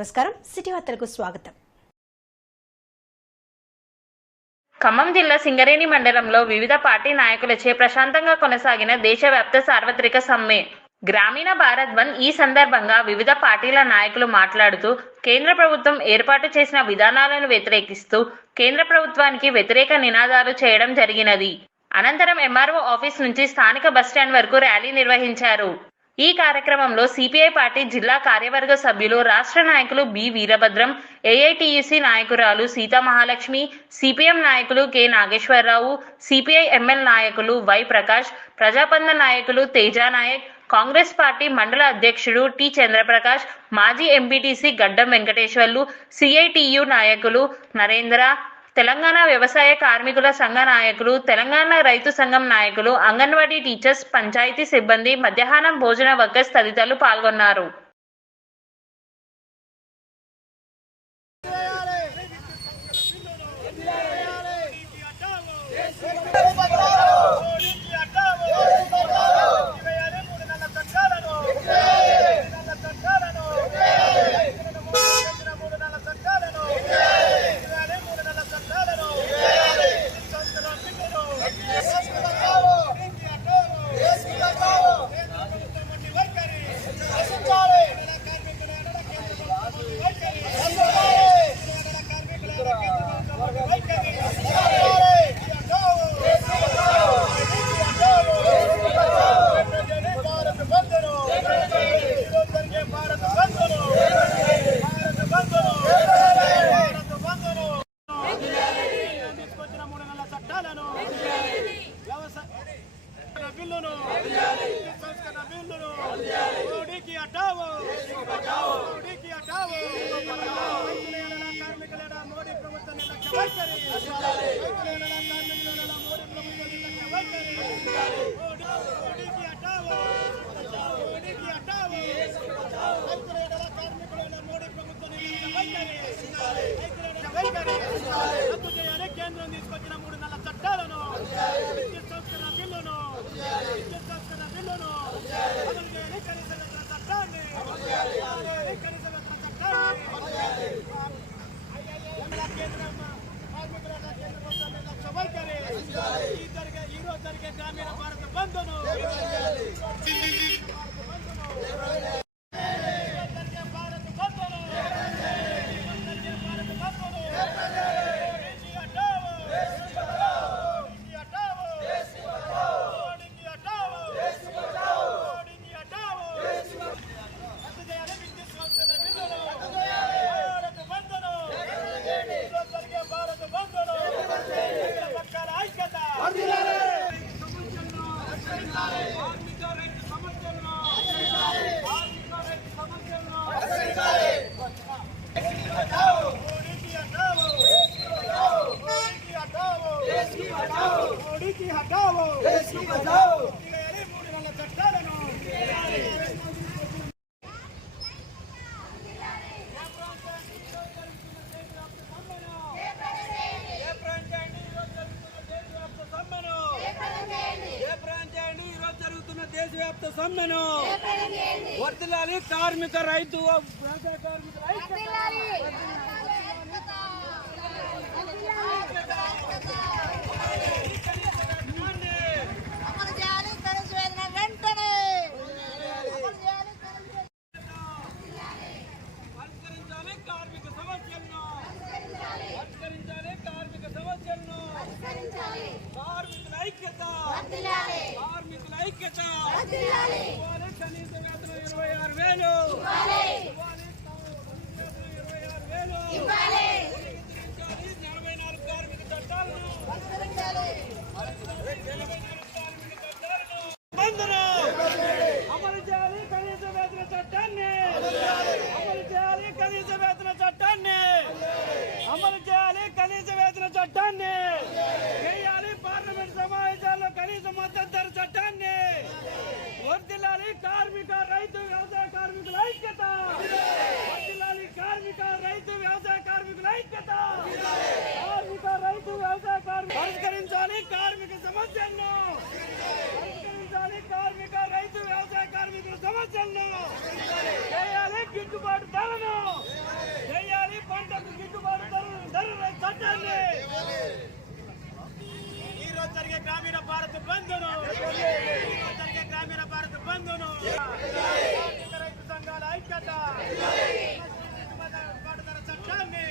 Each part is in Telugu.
నమస్కారం, సిటీ వార్తలకు స్వాగతం. ఖమ్మం జిల్లా సింగరేణి మండలంలో వివిధ పార్టీ నాయకులచే ప్రశాంతంగా కొనసాగిన దేశవ్యాప్త సార్వత్రిక సమ్మె గ్రామీణ భారత్ బంద్. ఈ సందర్భంగా వివిధ పార్టీల నాయకులు మాట్లాడుతూ కేంద్ర ప్రభుత్వం ఏర్పాటు చేసిన విధానాలను వ్యతిరేకిస్తూ కేంద్ర ప్రభుత్వానికి వ్యతిరేక నినాదాలు చేయడం జరిగినది. అనంతరం ఎంఆర్ఓ ఆఫీస్ నుంచి స్థానిక బస్టాండ్ వరకు ర్యాలీ నిర్వహించారు. ఈ కార్యక్రమంలో సిపిఐ పార్టీ జిల్లా కార్యవర్గ సభ్యులు, రాష్ట్ర నాయకులు బి వీరభద్రం, ఏఐటియుసి నాయకురాలు సీతా మహాలక్ష్మి, సిపిఎం నాయకులు కె నాగేశ్వరరావు, సిపిఐ ఎంఎల్ నాయకులు వై ప్రకాష్, ప్రజాపంద నాయకులు తేజా నాయక్, కాంగ్రెస్ పార్టీ మండల అధ్యక్షుడు టి చంద్రప్రకాష్, మాజీ ఎంపీటీసీ గడ్డం వెంకటేశ్వర్లు, సిఐటియు నాయకులు నరేంద్ర, తెలంగాణ వ్యవసాయ కార్మికుల సంఘ నాయకులు, తెలంగాణ రైతు సంఘం నాయకులు, అంగన్వాడీ టీచర్స్, పంచాయతీ సిబ్బంది, మధ్యాహ్నం భోజన వర్కర్స్ తదితరులు పాల్గొన్నారు. కేంద్రం తీసుకొచ్చిన 3 నెలల చట్టాలను, విద్యుత్ సంస్కరణ బిల్లును అమలు చేయాలి. కనీస వేతన చట్టాన్ని కనీస వేతన చట్టాన్ని కేంద్రం కార్మికుల కేంద్ర ప్రభుత్వం లక్ష్య వైఖరి. ఈ రోజు జరిగే గ్రామీణ భారత బంద్ను దేశవ్యాప్త సమ్మెను వర్ధిల్లాలి. కార్మిక రైతు వ్యవసాయ కార్మికుల ఐక్యత. కనీస వేతనం 26,000 44 కార్మిక చట్టాలను అమలు చేయాలి. కనీస వేతన చట్టాన్ని అమలు చేయాలి. కనీస వేతన చట్టాన్ని అమలు చేయాలి. కనీస వేతన చట్టాన్ని చేయాలి. పార్లమెంట్ సమావేశాల్లో కనీస మద్దతు ధర చట్టాన్ని వర్ధిల్లాలి. కార్మిక రైతు వ్యవసాయ కార్మికుల ఐక్యత. వర్ధిల్లాలి. కార్మిక రైతు వ్యవసాయ కార్మికుల ఐక్యత. కార్మిక రైతు వ్యవసాయ కార్మికులు పరిష్కరించాలి. కార్మిక సమస్యలను పరిష్కరించాలి. కార్మిక రైతు వ్యవసాయ కార్మికుల సమస్యలను చేయాలి. గిట్టుబాటు ధరను చట్టాన్ని ఈ రోజు జరిగే గ్రామీణ భారత్ బంద్ను రైతు సంఘాల ఐక్యత పాటుదల చట్టాన్ని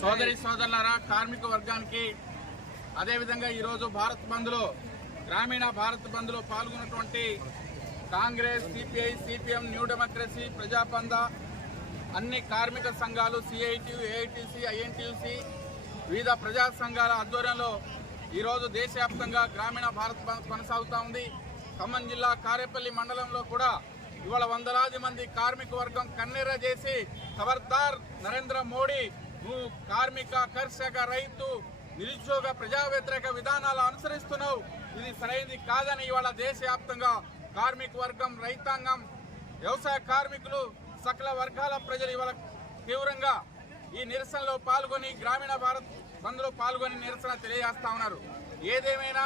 సోదరి సోదరులారా, కార్మిక వర్గానికి అదేవిధంగా ఈరోజు భారత్ బంద్లో గ్రామీణ భారత్ బంద్లో పాల్గొన్నటువంటి కాంగ్రెస్, సిపిఐ, సిపిఎం, న్యూ డెమోక్రసీ, ప్రజాపంద, అన్ని కార్మిక సంఘాలు, సిఐటి, ఏఐటిసి, ఐఎన్టీయూసి, వివిధ ప్రజా సంఘాల ఆధ్వర్యంలో ఈరోజు దేశవ్యాప్తంగా గ్రామీణ భారత్ బంద్ కొనసాగుతూ ఉంది. ఖమ్మం జిల్లా కారేపల్లి మండలంలో కూడా ఇవాళ వందలాది మంది కార్మిక వర్గం కన్నెర్ర చేసి, ఖబర్దార్ నరేంద్ర మోడీ, నువ్వు కార్మిక, కర్షక, రైతు, నిరుద్యోగ, ప్రజా వ్యతిరేక విధానాలు అనుసరిస్తున్నావు, ఇది సరైనది కాదని ఇవాళ దేశవ్యాప్తంగా కార్మిక వర్గం, రైతాంగం, వ్యవసాయ కార్మికులు, సకల వర్గాల ప్రజలు ఇవాళ తీవ్రంగా ఈ నిరసనలో పాల్గొని గ్రామీణ భారత్ బంద్లో పాల్గొని నిరసన తెలియజేస్తా ఉన్నారు. ఏదేమైనా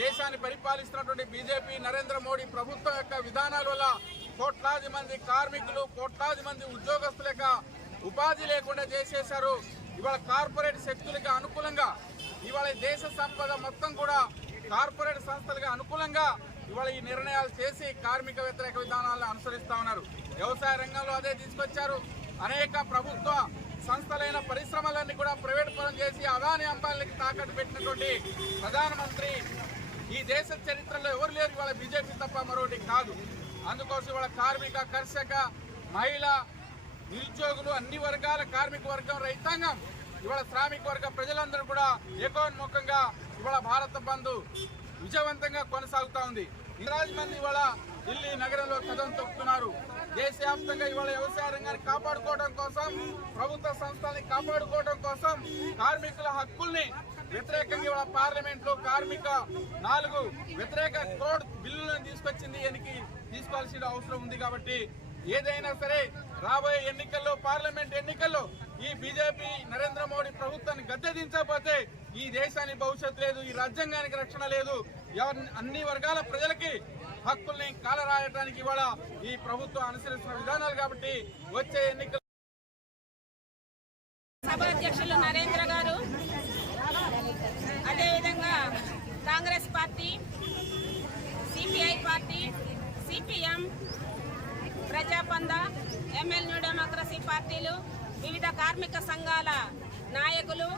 దేశాన్ని పరిపాలిస్తున్నటువంటి బీజేపీ, నరేంద్ర మోడీ ప్రభుత్వం యొక్క విధానాల వల్ల కోట్లాది మంది కార్మికులు, కోట్లాది మంది ఉద్యోగస్తుల యొక్క ఉపాధి లేకుండా చేసేశారు. ఇవాళ కార్పొరేట్ శక్తులకు అనుకూలంగా ఇవాళ దేశ సంపద మొత్తం కూడా కార్పొరేట్ సంస్థలకు అనుకూలంగా ఇవాళ ఈ నిర్ణయాలు చేసి కార్మిక వ్యతిరేక విధానాలను అనుసరిస్తా ఉన్నారు. వ్యవసాయ రంగంలో అదే తీసుకొచ్చారు. అనేక ప్రభుత్వ సంస్థలైన పరిశ్రమలన్నీ కూడా ప్రైవేట్ పరం చేసి అదాని అంబానీలకు తాకట్టు పెట్టినటువంటి ప్రధానమంత్రి ఈ దేశ చరిత్రలో ఎవరు లేరు, ఇవాళ బీజేపీ తప్ప మరొకటి కాదు. అందుకోసం ఇవాళ కార్మిక, కర్షక, మహిళ, నిరుద్యోగులు, అన్ని వర్గాల కార్మిక వర్గం, రైతాంగం, ఇవాళ శ్రామిక వర్గ ప్రజలందరూ కూడా ఏకోన్ముఖంగా ఇవాళ భారత బంద్ విజయవంతంగా కొనసాగుతా ఉంది. వేలాది మంది ఇవాళ ఢిల్లీ నగరంలో కదం తొక్కుతున్నారు. దేశవ్యాప్తంగా ఇవాళ వ్యవసాయ రంగాన్ని కాపాడుకోవడం కోసం, ప్రభుత్వ సంస్థల్ని కాపాడుకోవడం కోసం, కార్మికుల హక్కుల్ని వ్యతిరేకంగా ఇవాళ పార్లమెంట్ లో కార్మిక 4 వ్యతిరేక కోడ్ బిల్లులను తీసుకొచ్చింది. తీసుకోవాల్సిన అవసరం ఉంది. కాబట్టి ఏదైనా సరే రాబోయే ఎన్నికల్లో, పార్లమెంట్ ఎన్నికల్లో ఈ బీజేపీ, నరేంద్ర మోడీ ప్రభుత్వాన్ని గద్దెదించకపోతే ఈ దేశానికి భవిష్యత్తు లేదు, ఈ రాజ్యాంగానికి రక్షణ లేదు. అన్ని వర్గాల ప్రజలకి హక్కుల్ని కాలరాయడానికి ఇవాళ ఈ ప్రభుత్వం అనుసరిస్తున్న విధానాలు. కాబట్టి వచ్చే ఎన్నికలు సభాధ్యక్షులు నరేంద్ర గారు, అదేవిధంగా Congress party, CPI party, CPM, ప్రజాపంద, ఎంఎల్ న్యూ డెమోక్రసీ పార్టీలు, వివిధ కార్మిక సంఘాల నాయకులు,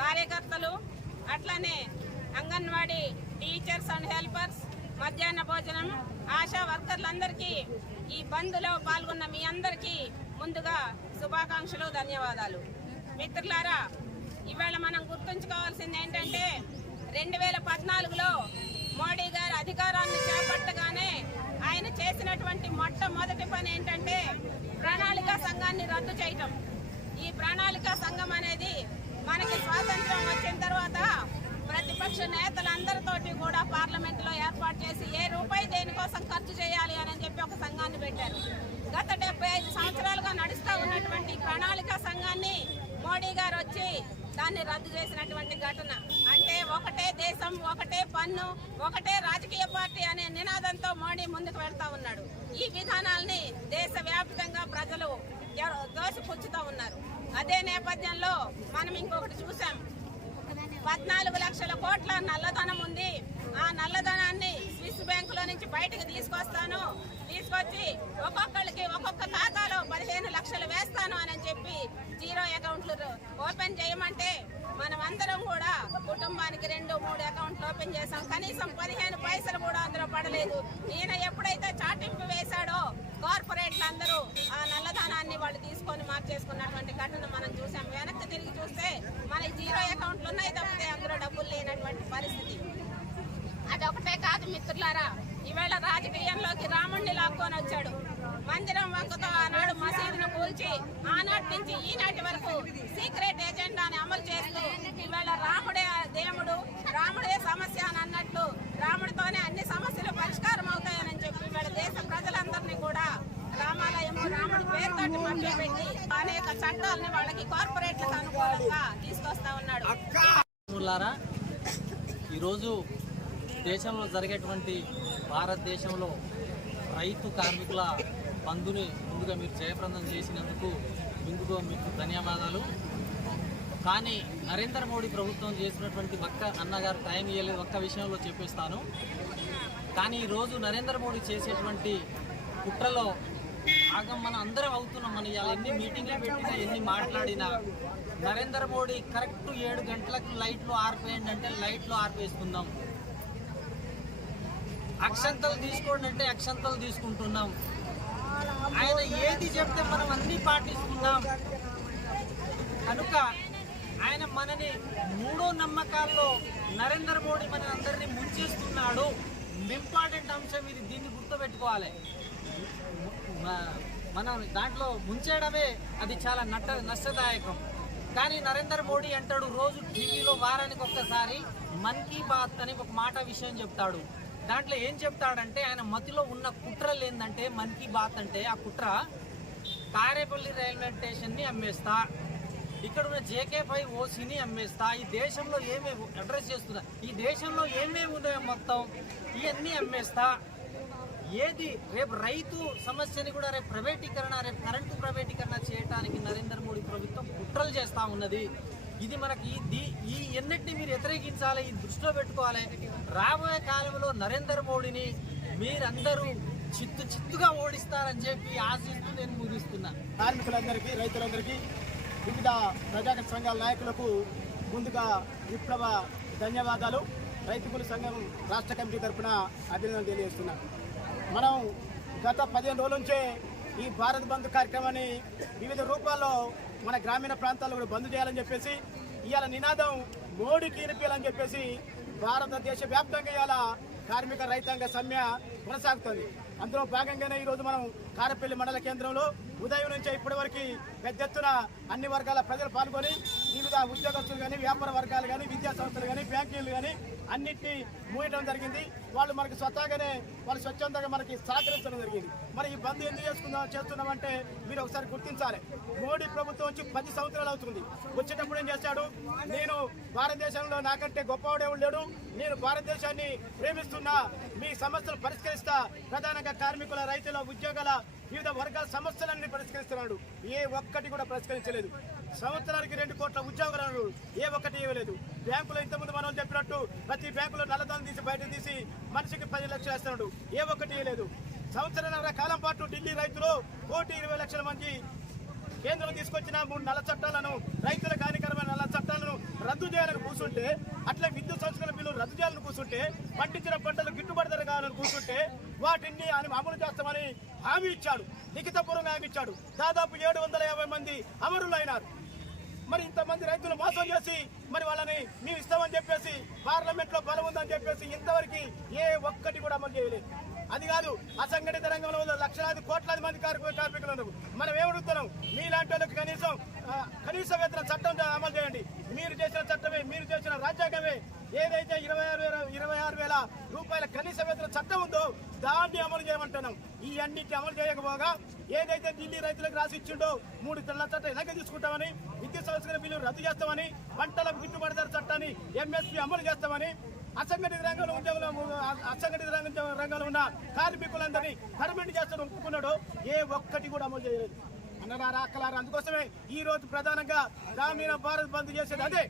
కార్యకర్తలు, అట్లనే అంగన్వాడీ టీచర్స్ అండ్ హెల్పర్స్, మధ్యాహ్న భోజనం, ఆశా వర్కర్లందరికీ ఈ బంద్లో పాల్గొన్న మీ అందరికీ ముందుగా శుభాకాంక్షలు, ధన్యవాదాలు. మిత్రులారా, ఇవాళ మనం గుర్తుంచుకోవాల్సింది ఏంటంటే 2014లో మోడీ గారు అధికారాన్ని చేపట్టగానే ఆయన చేసినటువంటి మొట్టమొదటి పని ఏంటంటే ప్రణాళికా సంఘాన్ని రద్దు చేయటం. ఈ ప్రణాళికా సంఘం అనేది మనకి స్వాతంత్రం వచ్చిన తర్వాత ప్రతిపక్ష నేతలందరితోటి కూడా పార్లమెంట్లో ఏర్పాటు చేసి ఏ రూపాయి దేనికోసం ఖర్చు చేయాలి అని చెప్పి ఒక సంఘాన్ని పెట్టారు. గత 75 సంవత్సరాలుగా నడుస్తూ ఉన్నటువంటి ప్రణాళికా సంఘాన్ని మోడీ గారు వచ్చి చట్టాన్ని రద్దు చేసినటువంటి ఘటన. అంటే ఒకటే దేశం, ఒకటే పన్ను, ఒకటే రాజకీయ పార్టీ అనే నినాదంతో మోడీ ముందుకు వెళ్తా ఉన్నాడు. ఈ విధానాల్ని దేశవ్యాప్తంగా ప్రజలు దోసిపుచ్చుతూ ఉన్నారు. అదే నేపథ్యంలో మనం ఇంకొకటి చూసాం. 14 లక్షల కోట్ల నల్లధనం ఉంది. ఆ నల్లధనాన్ని స్విస్ బ్యాంకులో నుంచి బయటకు తీసుకొచ్చి ఒక్కొక్కరికి ఒక్కొక్క ఖాతాలో 15 లక్షలు వేస్తాను అని చెప్పి జీరో అకౌంట్లు ఓపెన్ చేయమంటే మనం అందరం కూడా కుటుంబానికి 2-3 అకౌంట్లు ఓపెన్ చేసాం. కనీసం 15 పైసలు కూడా అందులో పడలేదు. ఈయన ఎప్పుడైతే చాటింపు వేశాడో కార్పొరేట్లు అందరూ ఆ నల్లధనాన్ని వాళ్ళు తీసుకొని మార్చేసుకున్నటువంటి ఘటన మనం చూసాం. వెనక్కి తిరిగి చూస్తే మన జీరో అకౌంట్లు ఉన్నాయి తప్పితే అందులో డబ్బులు లేనటువంటి పరిస్థితి. అదొకటే కాదు మిత్రులారా, ఈవేళ రాజకీయంలోకి రాముణ్ణి లాక్కొని వచ్చాడు. మందిరం వంకతో ఆనాడు మసీదును కూల్చి ఆనాటి నుంచి ఈనాటి వరకు సీక్రెట్ ఎజెండాని అమలు చేస్తూ ఈవేళ రాముడే దేవుడు, రాముడే సమస్య అని అన్నట్టు రాముడితోనే అన్ని సమస్యలు పరిష్కారం అవుతాయని చెప్పి ఈవేళ దేశ ప్రజలందరినీ కూడా రామాలయము రాముడి పేరుతోటి మభ్యపెట్టి అనేక చట్టాలని వాళ్ళకి కార్పొరేట్లకు అనుకూలంగా తీసుకొస్తా ఉన్నాడు. ఈరోజు దేశంలో జరిగేటువంటి భారతదేశంలో రైతు కార్మికుల బంధుని ముందుగా మీరు జయప్రదం చేసినందుకు మీకు ధన్యవాదాలు. కానీ నరేంద్ర మోడీ ప్రభుత్వం చేసినటువంటి అన్నగారు టైం ఇవ్వలేదు, ఒక్క విషయంలో చెప్పేస్తాను. కానీ ఈరోజు నరేంద్ర మోడీ చేసేటువంటి కుట్రలో భాగం మనం అందరం అవుతున్నాం. మనం ఎన్ని మీటింగ్లు పెట్టినా ఎన్ని మాట్లాడినా నరేంద్ర మోడీ కరెక్ట్ 7 గంటలకు లైట్లు ఆర్పేయండి అంటే లైట్లు ఆర్పేసుకుందాం, అక్షంతలు తీసుకోండి అంటే అక్షంతలు తీసుకుంటున్నాం. ఆయన ఏది చెప్తే మనం అన్ని పాటిస్తున్నాం. కనుక ఆయన మనని 3 నమ్మకాల్లో నరేంద్ర మోడీ మన అందరినీ ముంచేస్తున్నాడు. ఇంపార్టెంట్ అంశం ఇది, దీన్ని గుర్తుపెట్టుకోవాలి. మనం దాంట్లో ముంచేయడమే అది చాలా నష్టదాయకం. కానీ నరేంద్ర మోడీ అంటాడు రోజు టీవీలో వారానికి ఒక్కసారి మన్ కీ బాత్ అని ఒక మాట విషయం చెప్తాడు. దాంట్లో ఏం చెప్తాడంటే ఆయన మతిలో ఉన్న కుట్రలు ఏంటంటే మన్ కీ బాత్ అంటే ఆ కుట్ర కారేపల్లి రైల్వే స్టేషన్ని అమ్మేస్తా, ఇక్కడ ఉన్న JK5 ఓసీని అమ్మేస్తా, ఈ దేశంలో ఏమేమి అడ్రస్ చేస్తున్నా, ఈ దేశంలో ఏమేమి ఉన్నాయో మొత్తం ఇవన్నీ అమ్మేస్తా. ఏది రేపు రైతు సమస్యని కూడా రేపు కరెంటు ప్రైవేటీకరణ చేయడానికి నరేంద్ర మోడీ ప్రభుత్వం కుట్రలు చేస్తూ ఉన్నది. ఇది మనకి ఈ ఎన్నిటిని మీరు వ్యతిరేకించాలి, ఈ దృష్టిలో పెట్టుకోవాలి. రాబోయే కాలంలో నరేంద్ర మోడీని మీరందరూ చిత్తుగా ఓడిస్తారని చెప్పి ఆశిస్తూ నేను ముగిస్తున్నా. కార్మికులందరికీ, రైతులందరికీ, వివిధ ప్రజా సంఘాల నాయకులకు ముందుగా విప్లవ ధన్యవాదాలు. రైతు కూలి సంఘం రాష్ట్ర కమిటీ తరఫున అభినందనలు తెలియజేస్తున్నా. మనం గత 15 రోజుల నుంచే ఈ భారత్ బంద్ కార్యక్రమాన్ని వివిధ రూపాల్లో మన గ్రామీణ ప్రాంతాల్లో కూడా బంద్ చేయాలని చెప్పేసి ఇవాళ నినాదం మోడీకి వినిపించాలని చెప్పేసి భారతదేశ వ్యాప్తంగా ఇవాళ కార్మిక రైతాంగ సమ్మె కొనసాగుతుంది. అందులో భాగంగానే ఈరోజు మనం కారపల్లి మండల కేంద్రంలో ఉదయం నుంచి ఇప్పటి వరకు పెద్ద ఎత్తున అన్ని వర్గాల ప్రజలు పాల్గొని వివిధ ఉద్యోగస్తులు కానీ, వ్యాపార వర్గాలు కానీ, విద్యా సంస్థలు కానీ, బ్యాంకులు కానీ అన్నింటినీ మూయడం జరిగింది. వాళ్ళు మనకి స్వతహాగానే వాళ్ళు స్వచ్ఛందంగా మనకి సహకరించడం జరిగింది. మరి ఈ బంద్ ఎందుకు చేస్తున్నామంటే మీరు ఒకసారి గుర్తించాలి. మోడీ ప్రభుత్వం వచ్చి 10 సంవత్సరాలు అవుతుంది. వచ్చేటప్పుడు ఏం చేశాడు, నేను భారతదేశంలో నాకంటే గొప్పవాడే లేడు, నేను భారతదేశాన్ని ప్రేమిస్తున్నా, మీ సమస్యలు పరిష్కరిస్తా, ప్రధానంగా కార్మికుల, రైతుల, ఉద్యోగాల వివిధ వర్గాల సమస్యలన్నీ పరిష్కరిస్తున్నాడు. ఏ ఒక్కటి కూడా పరిష్కరించలేదు. సంవత్సరానికి 2 కోట్ల ఉద్యోగాలను ఏ ఒక్కటి ఇవ్వలేదు. బ్యాంకులో ఇంతకుముందు మనం చెప్పినట్టు ప్రతి బ్యాంకులో నల్లధనం తీసి బయట తీసి మనిషికి 10 లక్షలు వేస్తున్నాడు, ఏ ఒక్కటి ఇవ్వలేదు. సంవత్సరాల కాలం పాటు ఢిల్లీ రైతులు 1,20,00,000 మంది కేంద్రం తీసుకొచ్చిన 3 నల్ల చట్టాలను, రైతులకు హానికరమైన నల్ల చట్టాలను రద్దు చేయాలని కూర్చుంటే, అట్లా విద్యుత్ సంస్కరణ బిల్లు రద్దు చేయాలని కూర్చుంటే, పండించిన పంటలు గిట్టుబాటు ధర కావాలని కూర్చుంటే వాటిని అమలు చేస్తామని హామీ ఇచ్చాడు, లిఖితపూర్వకంగా హామీ ఇచ్చాడు. దాదాపు 750 మంది అమరులైనారు. మరి ఇంతమంది రైతులు మోసం చేసి మరి వాళ్ళని మేము ఇస్తామని చెప్పేసి పార్లమెంట్ లో బలం ఉందని చెప్పేసి ఇంతవరకు ఏ ఒక్కటి కూడా అమలు చేయలేదు. అది కాదు, అసంఘటిత రంగంలో లక్షలాది కోట్లాది మంది కార్మికులు ఉన్నారు. మనం ఏమడుగుతున్నాం, మీలాంటి వాళ్ళకి కనీస వేతన చట్టం అమలు చేయండి. మీరు చేసిన చట్టమే, మీరు చేసిన రాజ్యాంగమే ఏదైతే 26,000 రూపాయల కనీస వేతన చట్టం ఉందో దాన్ని అమలు చేయమంటున్నాం. ఈ అన్నింటి అమలు చేయకపోగా ఏదైతే ఢిల్లీ రైతులకు రాసి ఇచ్చిండో 3 తెల్ల చట్టం వెనక్కి తీసుకుంటామని, విద్యుత్ సంస్కరణ బిల్లు రద్దు చేస్తామని, పంటలకు గిట్టుబాటు ధర చట్టాన్ని ఎంఎస్పీ అమలు చేస్తామని, అసంఘటిత రంగంలో రంగంలో ఉన్న కార్మికులందరినీ పర్మనెంట్ చేస్తాను ఒప్పుకున్నాడు. ఏ ఒక్కటి కూడా అమలు చేయలేదు. అన్నగారు అక్కలారు అందుకోసమే ఈ రోజు ప్రధానంగా గ్రామీణ భారత్ బంద్ చేసేది అదే.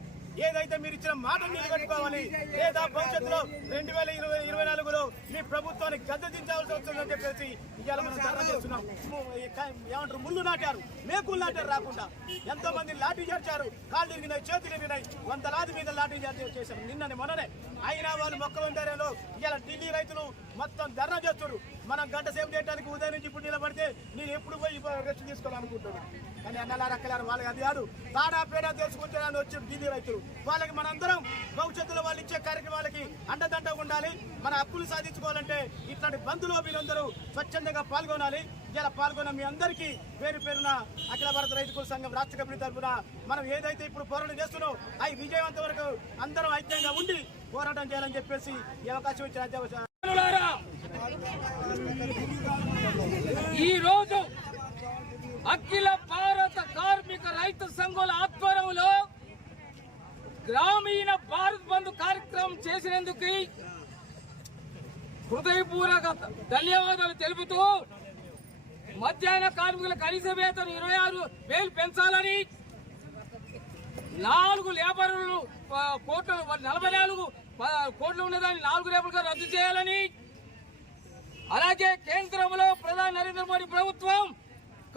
ఏదైతే మీరు ఇచ్చిన మాటను నిలబెట్టుకోవాలి, లేదా భవిష్యత్తులో 2024లో మీ ప్రభుత్వాన్ని గద్దె దించాల్సి వస్తుందని చెప్పేసి ఇవాళ మనం ధర్నా చేస్తున్నాం. ఏమంటారు, ముళ్ళు నాటారు, మేకులు నాటారు రాకుండా. ఎంతో మంది లాఠీ చేర్చారు, కాళ్ళు ఇరిగినాయి, చేతులు ఇరిగినాయి, వందలాది మీద లాఠీ చేశారు నిన్ననే మొన్ననే. అయినా వాళ్ళు మొక్క వందరేలో ఇవాళ ఢిల్లీ రైతులు మొత్తం ధర్నా చేస్తున్నారు. మనం గంట సేపు చేయడానికి ఉదయం నుంచి ఇప్పుడు నిలబడితే నేను ఎప్పుడు పోయి రెస్ట్ తీసుకోవాలనుకుంటున్నాను. కానీ అన్నలారు అక్కలారు వాళ్ళకి అది కాదు. తాడా పేడ తెలుసుకుంటారని వచ్చి ఢిల్లీ రైతులు వాళ్ళకి మనందరం భవిష్యత్తులో వాళ్ళు ఇచ్చే కార్యక్రమాలకి అండదండగా ఉండాలి. మన హక్కులు సాధించుకోవాలంటే ఇట్లాంటి బంధులో మీరందరూ స్వచ్ఛందంగా పాల్గొనాలి. ఇలా పాల్గొన్న మీ అందరికీ పేరు పేరున అఖిల భారత రైతు సంఘం రాష్ట్ర కమిటీ తరఫున మనం ఏదైతే ఇప్పుడు పోరాటం చేస్తున్నాం అవి విజయవంతం వరకు అందరం ఐక్యంగా ఉండి పోరాటం చేయాలని చెప్పేసి ఈ అవకాశం ఇచ్చిన ఈ రోజు అఖిల భారత కార్మిక రైతు సంఘాల ఆధ్వర్యంలో గ్రామీణ భారత్ బంద్ కార్యక్రమం చేసినందుకు హృదయపూర్వక ధన్యవాదాలు తెలుపుతూ మధ్యాహ్న కార్మికుల కనీస వేతనం 26,000 పెంచాలని, 4 లేబర్లు కోట్లు 44 కోట్లు ఉన్నదాన్ని 4 లేబర్లుగా రద్దు చేయాలని, అలాగే కేంద్రంలో ప్రధాని నరేంద్ర మోడీ ప్రభుత్వం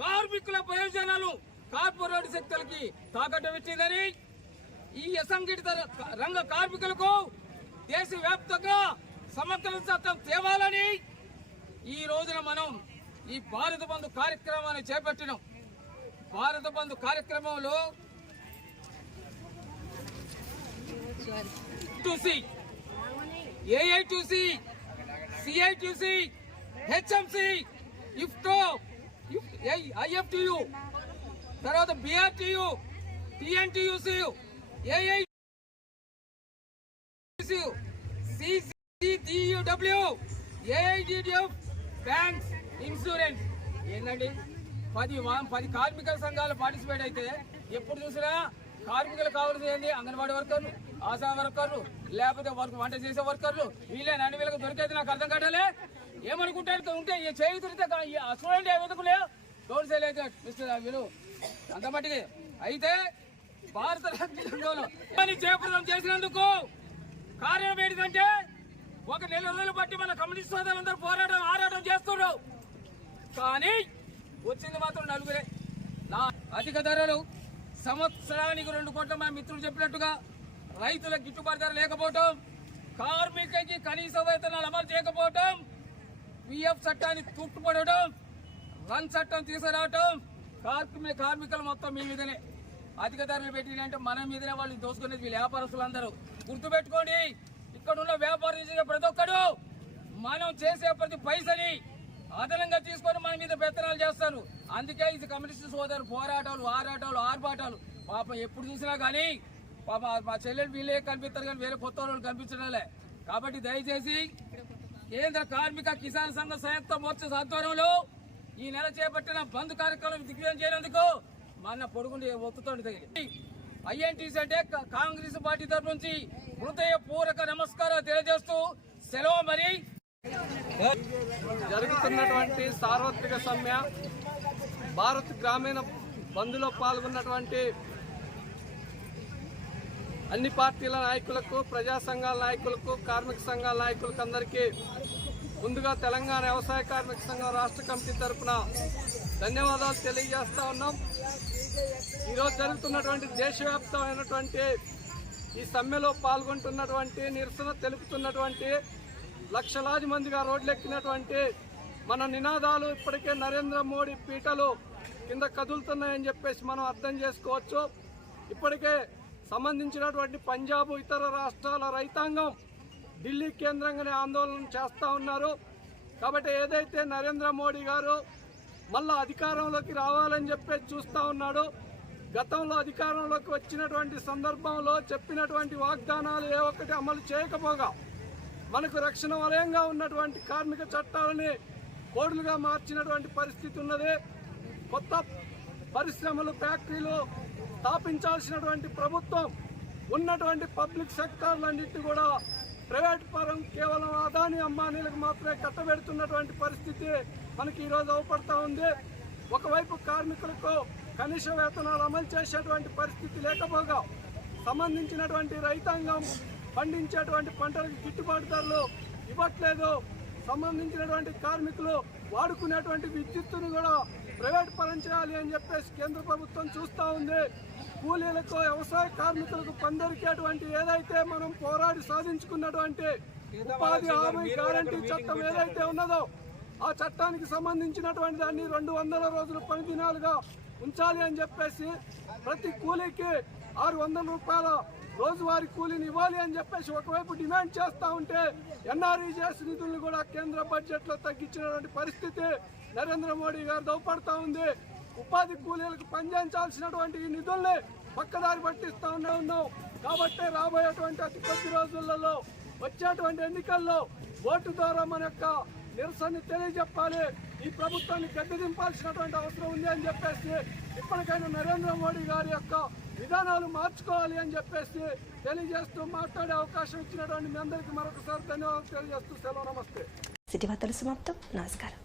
కార్మికుల ప్రయోజనాలు కార్పొరేట్ శక్తులకి తాకట్టు పెట్టిందని, ఈ అసంఘటిత రంగ కార్మికులకు దేశవ్యాప్తంగా సమగ్ర చట్టం తేవాలని ఈ రోజున మనం ఈ భారత బంద్ కార్యక్రమాన్ని చేపట్టినాం. భారత బంద్ కార్యక్రమంలో ఏఐటీసీ, సిఐటీసీ, హెచ్ఎంసీ, ఇఫ్టో, ఐఎఫ్టియు, తర్వాత BRTU, TNTUC, AITC, CCDUW, AIDDF, banks, insurance. ఏంటండి 10 కార్మిక సంఘాలు పార్టిసిపేట్ అయితే ఎప్పుడు చూసినా కార్మికులు కావాల్సింది అంగన్వాడీ వర్కర్లు, ఆశా వర్కర్లు, లేకపోతే వంట చేసే వర్కర్లు, వీళ్ళే నన్ను వీళ్ళకి దొరికేది నాకు అర్థం కావట్లే. ఏమనుకుంటాడు ఉంటే చేయుతుంటే చూడండి వెతుకులే డోర్ సేల్ అయితే మిస్టర్ వీళ్ళు అంత మట్టికి. అయితే భారత రాజ్యాంగంలో జయప్రదం చేసినందుకు కారణం ఏంటంటే 1 నెల రోజులు బట్టి మన కమ్యూనిస్ట్ సోదరులందరూ ఆరాటం చేస్తున్నారు. కానీ వచ్చింది మాత్రం 4. అధిక ధరలు, సంవత్సరానికి 2 కోట్ల మన మిత్రులు చెప్పినట్టుగా రైతులకు గిట్టుబాటు ధర లేకపోవటం, కార్మికులకి కనీస వేతనాలు అమలు చేయకపోవటం, పిఎఫ్ చట్టాన్ని తుట్టుపడటం, రన్ చట్టం తీసుకురావటం, కార్మికులు మొత్తం మీ మీదనే అధిక ధరలు పెట్టినంటే మన మీదనే వాళ్ళు దోసుకునేది వీళ్ళు వ్యాపారస్తులందరూ. గుర్తుపెట్టుకోండి, ఇక్కడ ఉన్న వ్యాపారం చేసే ప్రతి ఒక్కడు మనం చేసే ప్రతి పైసని అదనంగా తీసుకొని మన మీద పెత్తనాలు చేస్తారు. అందుకే ఇది కమ్యూనిస్ట్ సోదరు పోరాటాలు, ఆర్భాటాలు పాపం ఎప్పుడు చూసినా కానీ పాప మా చెల్లెలు వీళ్ళే కనిపిస్తారు కానీ వేరే కొత్త వాళ్ళు కనిపించడంలే. కాబట్టి దయచేసి కేంద్ర కార్మిక కిసాన్ సంఘ సంయుక్త మోర్చా ఆధ్వర్యంలో ఈ నెల చేపట్టిన బంద్ కార్యక్రమం దిగ్విజయం చేయనందుకు మన పొడుగుండి ఒత్తుతోండి తగిలి ఐఎన్టీసీ అంటే కాంగ్రెస్ పార్టీ తరఫు నుంచి హృదయపూర్వక నమస్కారాలు తెలియజేస్తూ సెలవు. మరి జరుగుతున్నటువంటి సార్వత్రిక సమ్మె భారత్ గ్రామీణ బంద్లో పాల్గొన్నటువంటి అన్ని పార్టీల నాయకులకు, ప్రజా సంఘాల నాయకులకు, కార్మిక సంఘాల నాయకులకు అందరికీ ముందుగా తెలంగాణ వ్యవసాయ కార్మిక సంఘం రాష్ట్ర కమిటీ తరఫున ధన్యవాదాలు తెలియజేస్తా ఉన్నాం. ఈరోజు జరుగుతున్నటువంటి దేశవ్యాప్తమైనటువంటి ఈ సమ్మెలో పాల్గొంటున్నటువంటి, నిరసన తెలుపుతున్నటువంటి లక్షలాది మందిగా రోడ్లెక్కినటువంటి మన నినాదాలు ఇప్పటికే నరేంద్ర మోడీ పీటలు కింద కదులుతున్నాయని చెప్పేసి మనం అర్థం చేసుకోవచ్చు. ఇప్పటికే సంబంధించినటువంటి పంజాబ్, ఇతర రాష్ట్రాల రైతాంగం ఢిల్లీ కేంద్రంగానే ఆందోళన చేస్తూ ఉన్నారు. కాబట్టి ఏదైతే నరేంద్ర మోడీ గారు మళ్ళా అధికారంలోకి రావాలని చెప్పేసి చూస్తూ ఉన్నాడు, గతంలో అధికారంలోకి వచ్చినటువంటి సందర్భంలో చెప్పినటువంటి వాగ్దానాలు ఏ ఒక్కటి అమలు చేయకపోగా మనకు రక్షణ వలయంగా ఉన్నటువంటి కార్మిక చట్టాలని కోడ్లుగా మార్చినటువంటి పరిస్థితి ఉన్నది. కొత్త పరిశ్రమలు, ఫ్యాక్టరీలు స్థాపించాల్సినటువంటి ప్రభుత్వం ఉన్నటువంటి పబ్లిక్ సెక్టార్లన్నింటినీ కూడా ప్రైవేట్ పరం కేవలం అదాని అంబానీలకు మాత్రమే కట్టబెడుతున్నటువంటి పరిస్థితి మనకి ఈరోజు అవపడతా ఉంది. ఒకవైపు కార్మికులకు కనీస వేతనాలు అమలు చేసేటువంటి పరిస్థితి లేకపోగా సంబంధించినటువంటి రైతాంగం పండించేటువంటి పంటలకు గిట్టుబాటు ధరలు ఇవ్వట్లేదు. సంబంధించినటువంటి కార్మికులు వాడుకునేటువంటి విద్యుత్తును కూడా ప్రైవేట్ పరం చేయాలి అని చెప్పేసి కేంద్ర ప్రభుత్వం చూస్తూ ఉంది. కూలీలకు వ్యవసాయ కార్మికులకు పొందరికేటువంటి ఏదైతే మనం పోరాడి సాధించుకున్నటువంటి ఉపాధి హామీ గ్యారంటీ చట్టం ఏదైతే ఉన్నదో ఆ చట్టానికి సంబంధించినటువంటి దాన్ని 200 రోజుల పని దినాలుగా ఉంచాలి అని చెప్పేసి ప్రతి కూలీకి 600 రూపాయల రోజువారీ కూలీని ఇవ్వాలి అని చెప్పేసి ఒకవైపు డిమాండ్ చేస్తూ ఉంటే ఎన్ఆర్ఈజీఎస్ నిధులను కూడా కేంద్ర బడ్జెట్లో తగ్గించినటువంటి పరిస్థితి నరేంద్ర మోడీ గారు దోపడుతూ ఉంది. ఉపాధి కూలీలకు పనిచేయించాల్సినటువంటి ఈ నిధుల్ని పక్కదారి పట్టిస్తూ ఉన్నాం. కాబట్టి రాబోయేటువంటి అతి కొద్ది రోజులలో వచ్చేటువంటి ఎన్నికల్లో ఓటు ద్వారా మన యొక్క నిరసనని తెలియజెప్పాలి. ఈ ప్రభుత్వాన్ని గద్దె దింపాల్సినటువంటి అవసరం ఉంది అని చెప్పేసి ఇప్పటికైనా నరేంద్ర మోడీ గారి యొక్క విధానాలు మార్చుకోవాలి అని చెప్పేసి తెలియజేస్తూ మాట్లాడే అవకాశం ఇచ్చినటువంటి మీ అందరికీ మరొకసారి ధన్యవాదాలు తెలియజేస్తూ సెలవు. నమస్తే. సిటీ వార్తలు సమాప్తం. నమస్కారం.